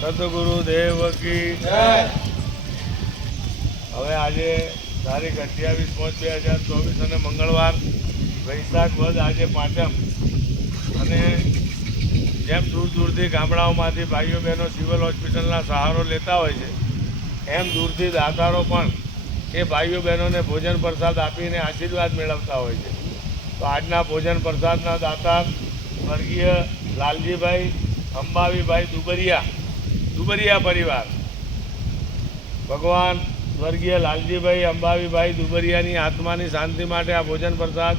સદગુરુદેવ કી હવે આજે તારીખ 28/5/2024 અને મંગળવાર વૈશાખ વદ આજે પાંચમ અને જેમ દૂર દૂરથી ગામડાઓમાંથી ભાઈઓ બહેનો સિવિલ હોસ્પિટલના સહારો લેતા હોય છે એમ દૂરથી દાતારો પણ એ ભાઈઓ બહેનોને ભોજન પ્રસાદ આપીને આશીર્વાદ મેળવતા હોય છે. તો આજના ભોજન પ્રસાદના દાતા સ્વર્ગીય લાલજીભાઈ અંબાવીભાઈ દુબરિયા પરિવાર. ભગવાન સ્વર્ગીય લાલજીભાઈ અંબાવીભાઈ દુબરિયાની આત્માની શાંતિ માટે આ ભોજન પ્રસાદ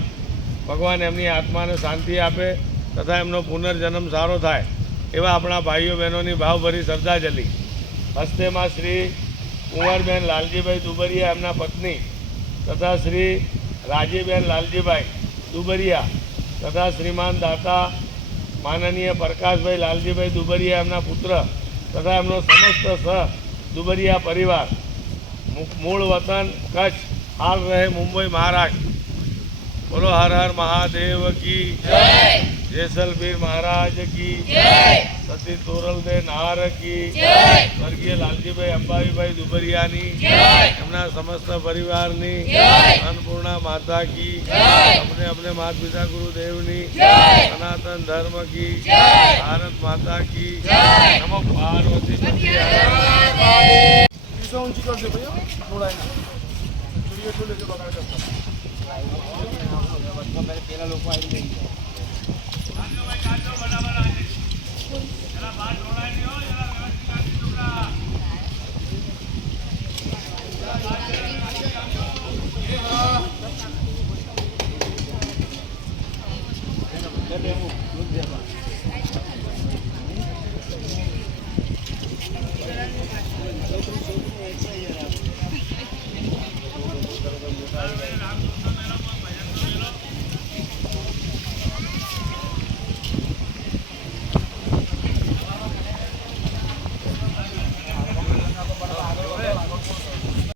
ભગવાન એમની આત્માને શાંતિ આપે તથા એમનો પુનર્જન્મ સારો થાય એવા આપણા ભાઈઓ બહેનોની ભાવભરી શ્રદ્ધાંજલિ. હસ્તેમાં શ્રી કુંવરબેન લાલજીભાઈ દુબરિયા એમના પત્ની તથા શ્રી રાજીબેન લાલજીભાઈ દુબરિયા તથા શ્રીમાન દાતા માનનીય પ્રકાશભાઈ લાલજીભાઈ દુબરિયા એમના પુત્ર તથા એમનો સમસ્ત સહ દુબરિયા પરિવાર મૂળ વતન કચ્છ હાલ રહે મુંબઈ મહારાષ્ટ્ર. બોલો હર હર મહાદેવ કી જય. જેસલવીર મહારાજ કી જય. સતી તોરલદે નાર કી જય. સ્વર્ગીય લાલજીભાઈ અંબાવીભાઈ દુબરિયાની જય. એમના સમસ્ત પરિવારની જય. અન્નપૂર્ણા માતા કી જય. અમને अपने माता पिता गुरुदेवनी जय. सनातन धर्म की जय. भारत माता की जय. नमो पार्वती ऊंची कर दे भैया थोड़ा चलिए तो लेके बता करता पेला लोग आई नहीं जरा बात ढोड़ा नहीं हो जरा व्यवस्थित